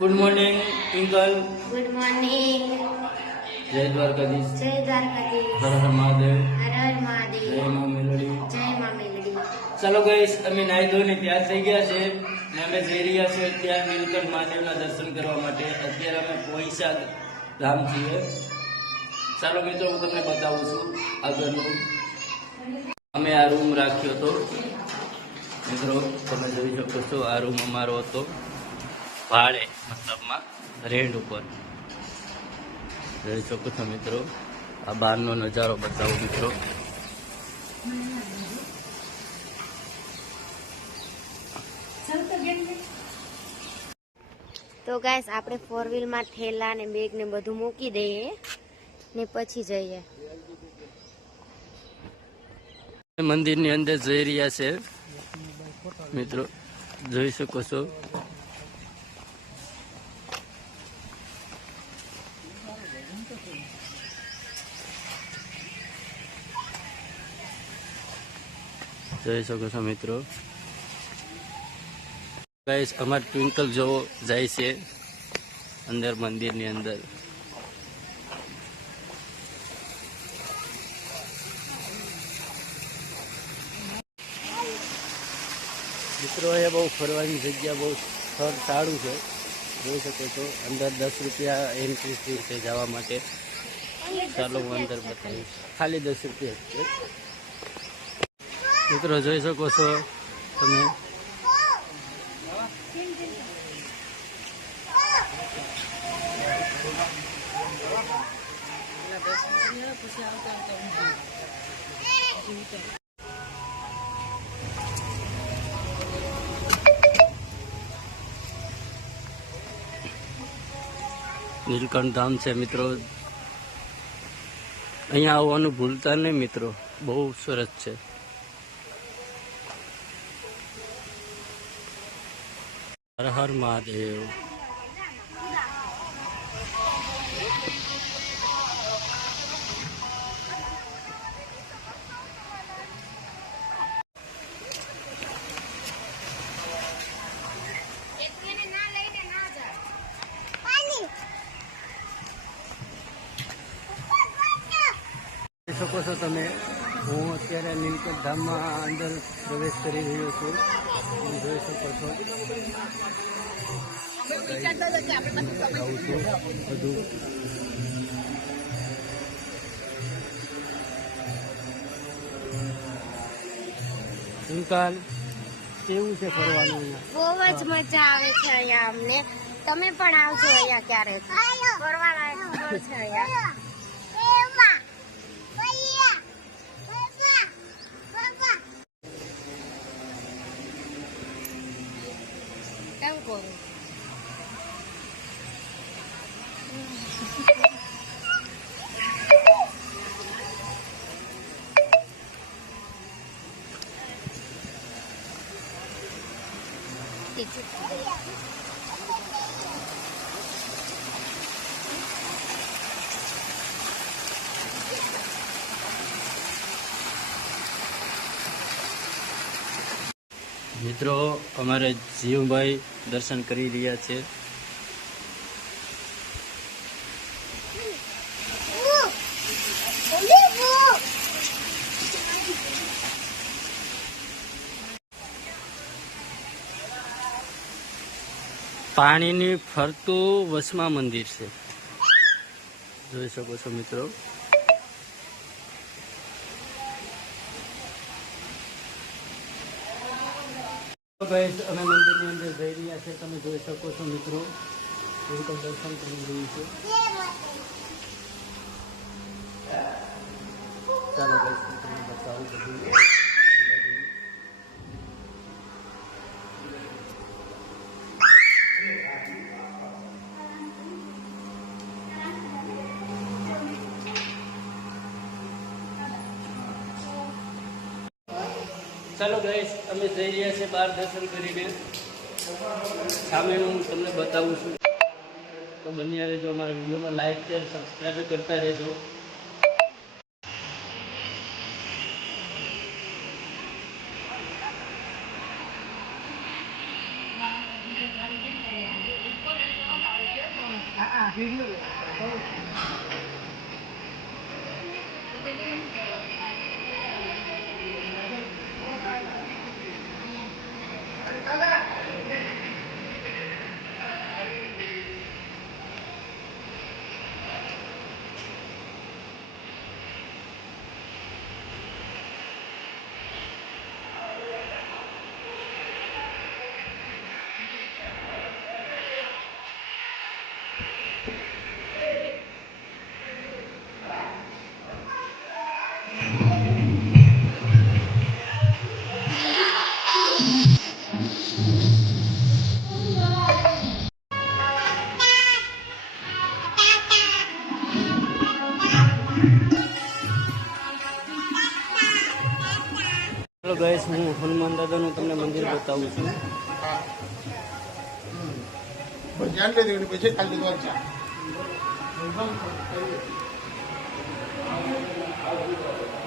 Good morning twinkle. Good morning. जय द्वारकाधीश। जय द्वारकाधीश। हर हर महादेव। हर हर महादेव। जय मां मेलડી। जय मां मेलડી। चलो गाइस, અમે નાઈ ધોઈને તૈયાર થઈ ગયા છે ને અમે જઈ રહ્યા છે ત્યાં નીલકંઠ મહાદેવના દર્શન કરવા માટે। અત્યારે અમે પોઈસા ધામ છીએ। ચાલો મિત્રો, હું તમને બતાવું છું આગળનું। અમે આ રૂમ રાખ્યો હતો મિત્રો, તમે જોઈ શકો છો। આ રૂમ અમારો હતો ભાડે, મતલબમાં રેન્ટ ઉપર। જોઈ શકો છો મિત્રો। આ બહારનો નજારો બતાવો મિત્રો। તો ગાઈસ, આપણે 4 વ્હીલમાં થેલા ને બેગ ને બધું મૂકી દઈએ ને પછી જઈએ। મંદિરની અંદર જઈ રહ્યા છે મિત્રો, જોઈ શકો છો। જોઈ શકો છો મિત્રો। ગાઈસ, અમાર ટ્વિંકલ જો જાય છે અંદર મંદિરની અંદર। મિત્રો, અહીંયા બહુ ફરવાની જગ્યા, બહુ સ્થળ સારું છે, જોઈ શકો છો। અંદર 10 રૂપિયા એન્ટ્રી ફી છે જવા માટે। ચાલો હું અંદર બતાવીશ, ખાલી 10 રૂપિયા છે મિત્રો, જોઈ શકો છો તમે। નીલકંઠ ધામ છે મિત્રો, અહીંયા આવવાનું ભૂલતા નહીં મિત્રો, બહુ સરસ છે। હર હર મહાદેવ। શકો છો તમે, હું અત્યારે નીલકંઠ ધામમાં અંદર પ્રવેશ કરી રહ્યો છું। તમે જોઈ શકો છો, જાઉં છું બધું। અંકલ, કેવું છે ફરવાનું અહીંયા? બહુ જ મજા આવે છે અહીંયા અમને। તમે પણ આવજો અહીંયા ક્યારેક, ફરવાના સ્થળ છે અહીંયા। કેમ કરું? મિત્રો, અમારે જીવભાઈ દર્શન કરી રહ્યા છે। પાણીની ફરતું વસમાં મંદિર છે, જોઈ શકો છો મિત્રો। ગાઈસ, અમે મંદિરની અંદર જઈ રહ્યા છે, તમે જોઈ શકો છો મિત્રો। દર્શન કરી રહ્યું છે। ચાલો ગાઈસ, તમને બતાવું બધું। ચાલો ગાઈસ, અમે જઈ રહ્યા છીએ બહાર દર્શન કરીને। સામેનું હું તમને બતાવું છું, તો બન્યા રહેજો અમારા વિડીયોમાં, લાઈક શેર સબસ્ક્રાઈબ કરતા રહેજો। હેલો ગાઈસ, હું હનુમાન દાદાનું તમને મંદિર બતાવું છું.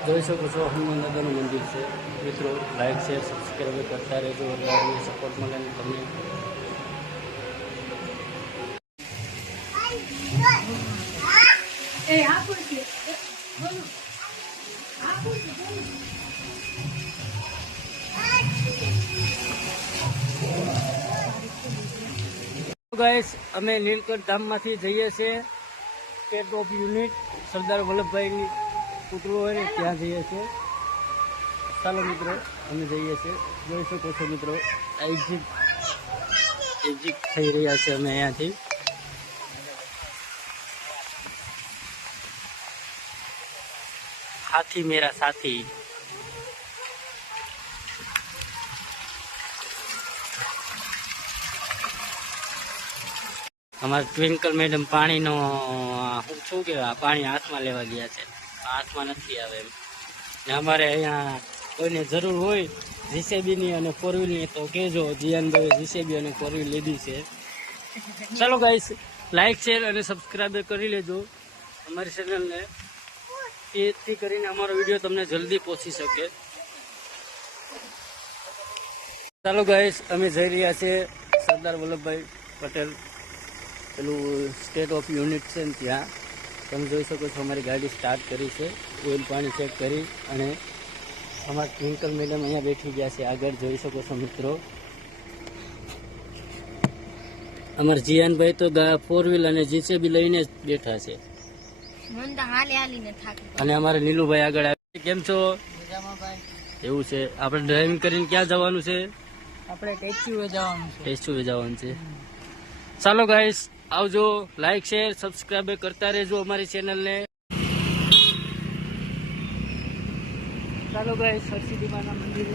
જોઈ શકો છો હનુમાન દાદાનું મંદિર છે. મિત્રો લાઈક શેર સબસ્ક્રાઈબ કરતા રહેજો, એટલે સપોર્ટ મળે ને તમને. ગાઈસ, અમે નીલકંઠ ધામમાંથી જઈએ છીએ સ્ટેટ ઓફ યુનિટ. સરદાર વલ્લભભાઈની પુતળો હોય ને ત્યાં જઈએ છીએ. ચાલો મિત્રો, અમે જઈએ છીએ. જોઈ શકો છો મિત્રો, એક્ઝિટ થઈ રહ્યા છે અમે અહીંયાથી. હાથી મેરા સાથી. અમારે ટ્વિંકલ મેડમ પાણીનો શું કહેવાય, પાણી હાથમાં લેવા ગયા છે. હાથમાં નથી આવે એમ. ને અમારે અહીંયા કોઈને જરૂર હોય જીસીબીની અને ફોર વ્હીલની તો કહેજો. જીયાનભાઈ જીસીબી અને ફોર વ્હીલ લીધી છે. ચાલો ગાઈસ, લાઈક શેર અને સબસ્ક્રાઈબ કરી લેજો અમારી ચેનલને, જેથી કરીને અમારો વિડીયો તમને જલ્દી પહોંચી શકે. ચાલો ગાઈસ, અમે જઈ રહ્યા છીએ સરદાર વલ્લભભાઈ પટેલ પેલું સ્ટેટ ઓફ યુનિટ છે ને ત્યાં. તમે જોઈ શકો છો અમારી ગાડી સ્ટાર્ટ કરી છે. ઓઇલ પાણી ચેક કરી અને અમારા ટ્વિંકલ મેડમ અહીંયા બેઠી ગયા છે આગળ. જોઈ શકો છો મિત્રો. અમારા જીયાનભાઈ તો ફોર વ્હીલ અને જીસીબી લઈને જ બેઠા છે. અને અમારે નીલુભાઈ આગળ આવે. કેમ છો? એવું છે. આપણે ડ્રાઇવિંગ કરીને ક્યાં જવાનું છે? આપણે ટેસ્યુએ જવાનું છે. ટેસ્યુએ જવાનું છે. ચાલો ગાઈસ, આવજો. લાઈક શેર સબસ્ક્રાઈબ કરતા રહેજો અમારી ચેનલને. ચાલો ગાઈસ, હરસિદ્ધિમાના મંદિરે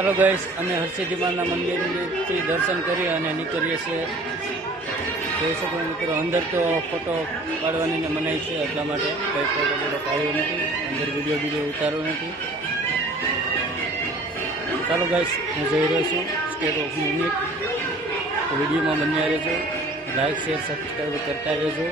ચાલો ગાઈસ, અમે હરસિદ્ધિમાના મંદિરથી દર્શન કરી અને નીકળીએ છીએ. જોઈ શકો મિત્રો, અંદર તો ફોટો પાડવાની મનાઈ છે, એટલા માટે કંઈ ફોટો પાડ્યો નથી. અંદર વિડીયો ઉતાર્યો નથી. ચાલો ગાઈસ, હું જઈ રહ્યો છું સ્ટેટ ઓફ યુનિટ. વિડીયોમાં બન્યા રહેજો. લાઈક શેર સબસ્ક્રાઈબ કરતા રહેજો.